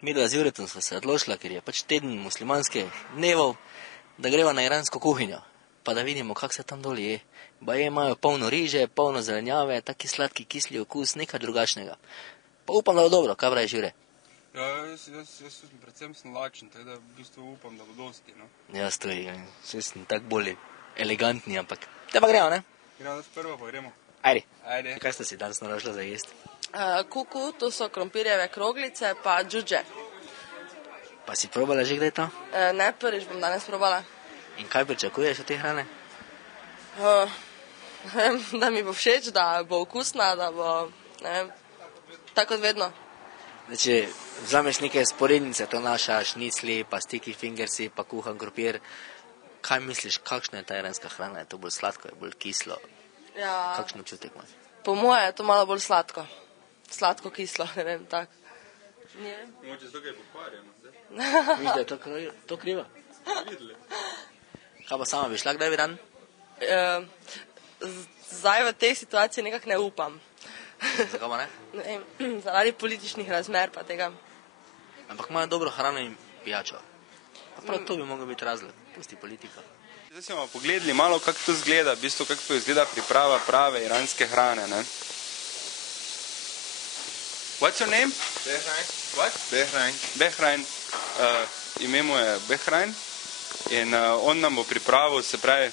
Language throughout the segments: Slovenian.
Mi dva z Juretom sva se odločila, ker je pač teden muslimanskih dnevov, da greva na iransko kuhinjo, pa da vidimo, kak se tam dol je. Baje imajo polno riže, polno zelenjave, taki sladki, kisli okus, nekaj drugačnega. Pa upam, da bo dobro, kaj praviš, Jure? Ja, jaz predvsem sem lačen, tako da v bistvu upam, da bo dosti, no. Jaz tudi, vse sem tak bolj elegantni, ampak te pa gremo, ne? Gremo da prvo, pa gremo. Ajde. Ajde. Kaj sta si danes naložila za jesti? Kuku, to so krompirjeve kroglice, pa džudže. Pa si probala že kdaj to? Ne, prvič bom danes probala. In kaj pričakuješ od te hrane? Da mi bo všeč, da bo okusna, da bo, ne vem, tako kot vedno. Če vzameš neke sporednice, to naša šnicli, pa sticky fingersi, pa kuhan krompir, kaj misliš, kakšna je ta iranska hrana? Je to bolj sladko, je bolj kislo? Ja, Kakšen občutek imaš? po moje je to malo bolj sladko. Sladko, kislo, ne vem, tak. Moče zato, kaj je pokvarjeno, zdaj. Misliš, da je to krivo? Videli. Kaj pa sama bi šla kdaj v Iran? Zdaj v tej situaciji nekako ne upam. Zakaj pa ne? Ne vem, zaradi političnih razmer pa tega. Ampak imajo dobro hrano in pijačo. Pa prav to bi mogel biti razlog, pusti politika. Zdaj si bomo pogledali malo, kako to izgleda, v bistvu kako izgleda priprava prave iranske hrane, ne. What's your name? Behrain. What? Behrain. Behrain. Ime mu je Behrain in on nam bo pripravil, se pravi,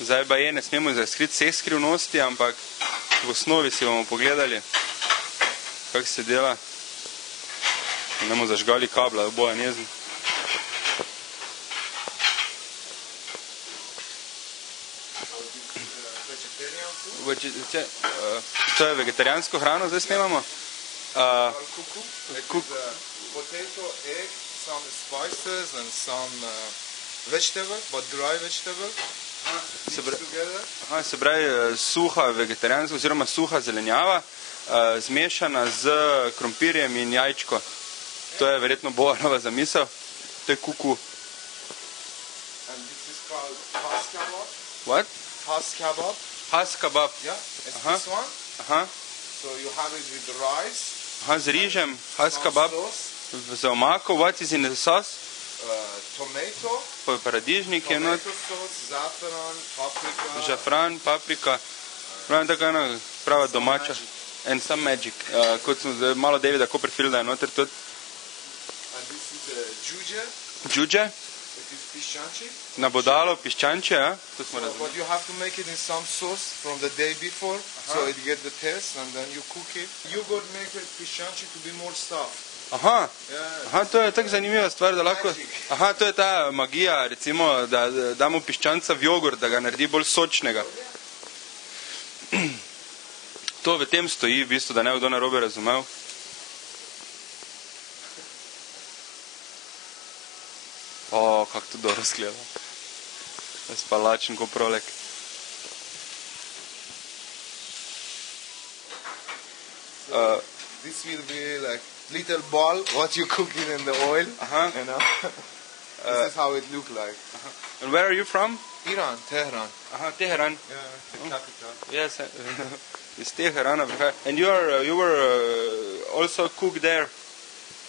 zdaj pa ne smemo razkriti vseh skrivnosti, ampak v osnovi si bomo pogledali, kako se dela. Ne bomo zažgali kabla, da boja nezni. To je vegetarijansko hrano, zdaj snemamo. Potato, egg, some spices and some vegetable, but dry vegetable. Se pravi, suha vegetarijanska oziroma suha zelenjava, zmešana z krompirjem in jajčko. To je verjetno Bojanova zamisel. To je kuku. And this is called has kebab. What? Has kebab. Has kebab. Yeah, it's this one. Aha. So you have it with rice. Aha, z rižem. Has some kebab. sauce, Z omako. What is in the sauce? tomato. Pa paradižnik je not. Tomato sauce, saffron, paprika. Žafran, paprika. Pravim, tako ena prava domača. And some magic. Kot smo zdaj malo Davida Copperfielda je noter tudi. And this is džudže. Džudže. It is piščančji. Nabodalo, piščanče, ja. To smo So, razumeli. but you have to make it in some sauce from the day before, so it get the taste, and then you cook it. You got make it piščančji to be more soft. Aha. Yeah. Aha, to je tako zanimiva stvar, da lahko... Aha, to je ta magija, recimo, da damo piščanca v jogurt, da ga naredi bolj sočnega. To v tem stoji, v bistvu, da ne bo kdo narobe razumel. O, kako to dobro izgleda. Jaz pa lačen ko prolek. This will be like little ball, what you cook it in the oil, Aha. you know. This is how it look like. And where are you from? Iran, Tehran. Aha, Teheran. Yeah, the capital. Yes, iz Teherana. And you were also cook there?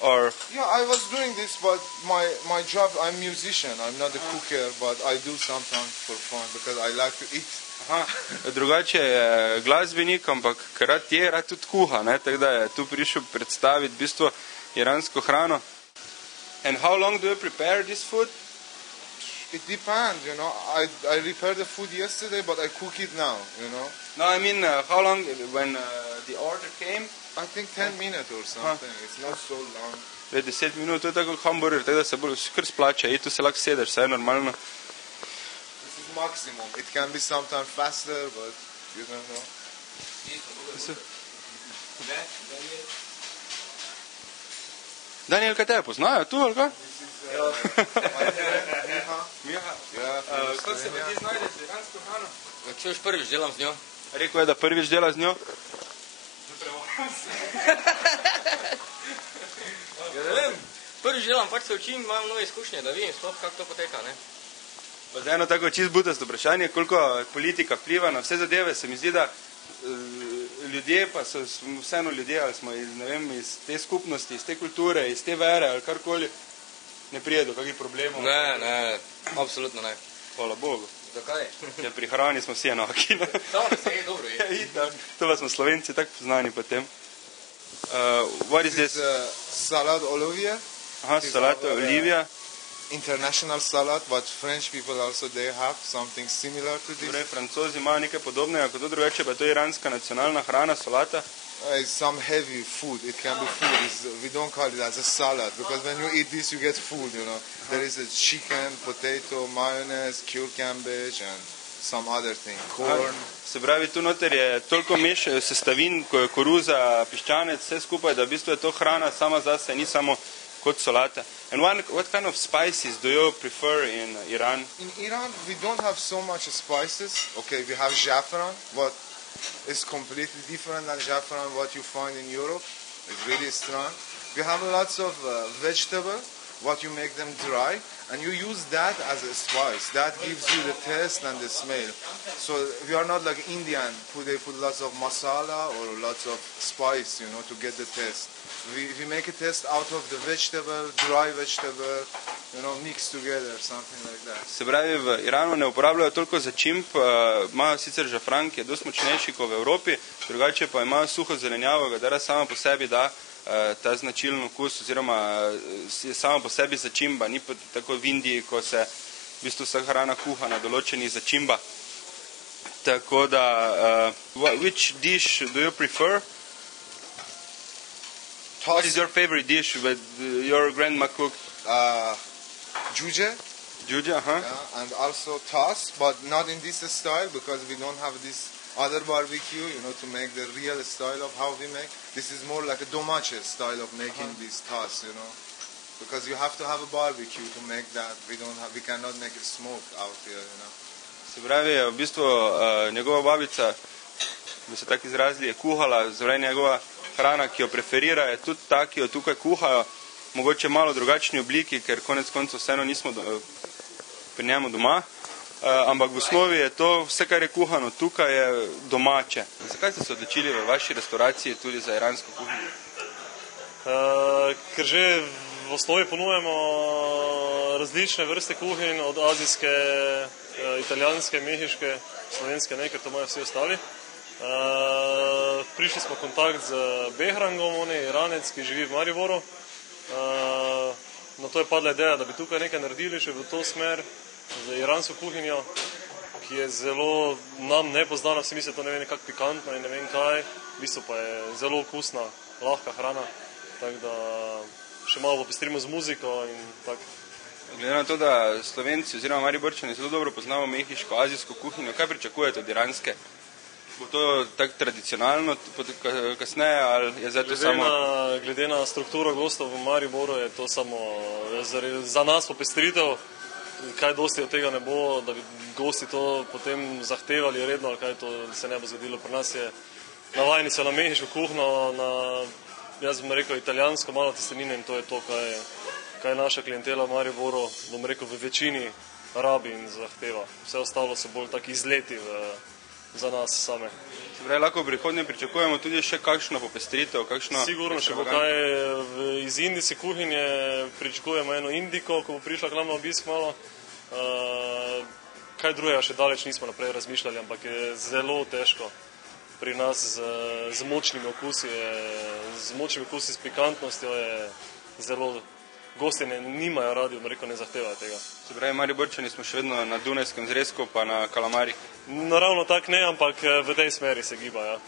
Or... Yeah, I was doing this, but my job, I'm musician. I'm not a cooker, but I do sometimes for fun because I like to eat. Aha, drugače je glasbenik, ampak ker rad je, rad tudi kuha, ne? Tako da je tu prišel predstaviti v bistvu iransko hrano. And how long do you prepare this food? It depends, you know. I prepared the food yesterday, but I cook it now, you know. No, I mean, how long, when the order came? I think 10 minutes or something. It's not so long. 10 minut, to je tako hamburger, tako da se bolj kar splača, tu se lahko sedeš, vse je normalno. This is maximum. It can be sometimes faster, but you don't know. Daniel, kaj tebe poznajo tu, ali kaj? Miha. Kako se pa ti znajdeš z iransko hrano? Če už prvič delam z njo? Rekel je, da prvič dela z njo. Ja, ne vem. Prvič delam, pač se učim, imam nove izkušnje, da vidim sploh, kako to poteka, ne? Pa zdaj eno tako čisto butasto vprašanje, koliko politika vpliva na vse zadeve, se mi zdi, da ljudje pa so vseeno ljudje, ali smo iz, ne vem, iz te skupnosti, iz te kulture, iz te vere ali karkoli, ne prije do kakih problemov. Ne, absolutno ne. Hvala Bogu. Zakaj? Ja, pri hrani smo vsi enaki. Dobro, se je dobro. Ja, itak. To pa smo Slovenci tako poznani potem. What is this? Salad Olivier. Aha, salata Olivia. International salad, but French people also they have something similar to this. Torej, Francozi imajo nekaj podobnega, kot to drugače, pa to je iranska nacionalna hrana, solata. It's some heavy food. It can be food. We don't call it as a salad because when you eat this, you get food. You know, there is a chicken, potato, mayonnaise, cucumber, and some other thing, corn. Se pravi, tu noter je toliko sestavin, koruza, piščanec, vse skupaj, da v bistvu je to hrana sama zase, ni samo kot solata. And what kind of spices do you prefer in Iran? In Iran, we don't have so much spices. Okay, we have saffron, but it's completely different than saffron what you find in Europe. It's really strong. We have lots of vegetable, what you make them dry, and you use that as a spice. That gives you the taste and the smell. So we are not like Indian, they put lots of masala or lots of spice, you know, to get the taste. We make a taste out of the vegetable, dry vegetable, you know, mixed together, something like that. Se pravi, v Iranu ne uporabljajo toliko začimb, imajo sicer žafran, ki je dosti močnejši kot v Evropi, drugače pa imajo suho zelenjavo, katera sama po sebi da ta značilen okus, oziroma je sama po sebi začimba, ni pa tako v Indiji, ko se v bistvu vsa hrana kuha na določenih začimba. Tako da, which dish do you prefer? What is your favorite dish that your grandma cooked? Juje. Juje, aha. Yeah, and also tas, but not in this style because we don't have this other barbecue, you know, to make the real style of how we make. This is more like a domaće style of making this tas, you know, because you have to have a barbecue to make that. We cannot make it smoke out here, you know. Se pravi, v bistvu njegova babica, bi se tako izrazili, je kuhala, zdaj njegova hrana, ki jo preferira, je tudi ta, ki jo tukaj kuhajo, mogoče malo drugačni obliki, ker konec koncev vseeno nismo pri njemu doma, ampak v osnovi je to, vse, kar je kuhano tukaj, je domače. Zakaj ste se odločili v vaši restauraciji tudi za iransko kuhinjo? Ker že v osnovi ponujemo različne vrste kuhinj, od azijske, italijanske, mehiške, slovenske, ker to imajo vsi ostali. Prišli smo v kontakt z Behrangom, on je Iranec, ki živi v Mariboru. Na to je padla ideja, da bi tukaj nekaj naredili še v to smer, za iransko kuhinjo, ki je zelo nam nepoznana, vsi mislijo, to ne vem, nekako pikantno in ne vem kaj, v bistvu pa je zelo okusna, lahka hrana, tako da še malo popestrimo z muziko in tako. Glede na to, da Slovenci oziroma Mariborčani zelo dobro poznamo mehiško, azijsko kuhinjo, kaj pričakujete od iranske? Bo to tako tradicionalno kasneje ali je zdaj to samo... Glede na strukturo gostov v Mariboru je to samo za nas popestritev, kaj dosti od tega ne bo, da bi gosti to potem zahtevali redno ali kaj, to se ne bo zgodilo. Pri nas je navajeni so na mehiško kuhno, na, jaz bom rekel, italijansko, malo testenine in to je to, kaj naša klientela v Mariboru, bom rekel, v večini rabi in zahteva. Vse ostalo so bolj taki izleti za nas same. Se pravi, lahko v prihodnje pričakujemo tudi še kakšno popestritev, kakšno... Sigurno še bo kaj iz indijske kuhinje, pričakujemo eno indiko, ko bo prišla k nam na obisk malo. Kaj drugega še daleč nismo naprej razmišljali, ampak je zelo težko pri nas z močnimi okusi, s pikantnostjo je zelo... Gosti nimajo radi, rekel, ne zahtevajo tega. Se pravi, Mariborčani smo še vedno na Dunajskem zrezku pa na kalamarih? Naravno tak ne, ampak v tej smeri se giba, ja.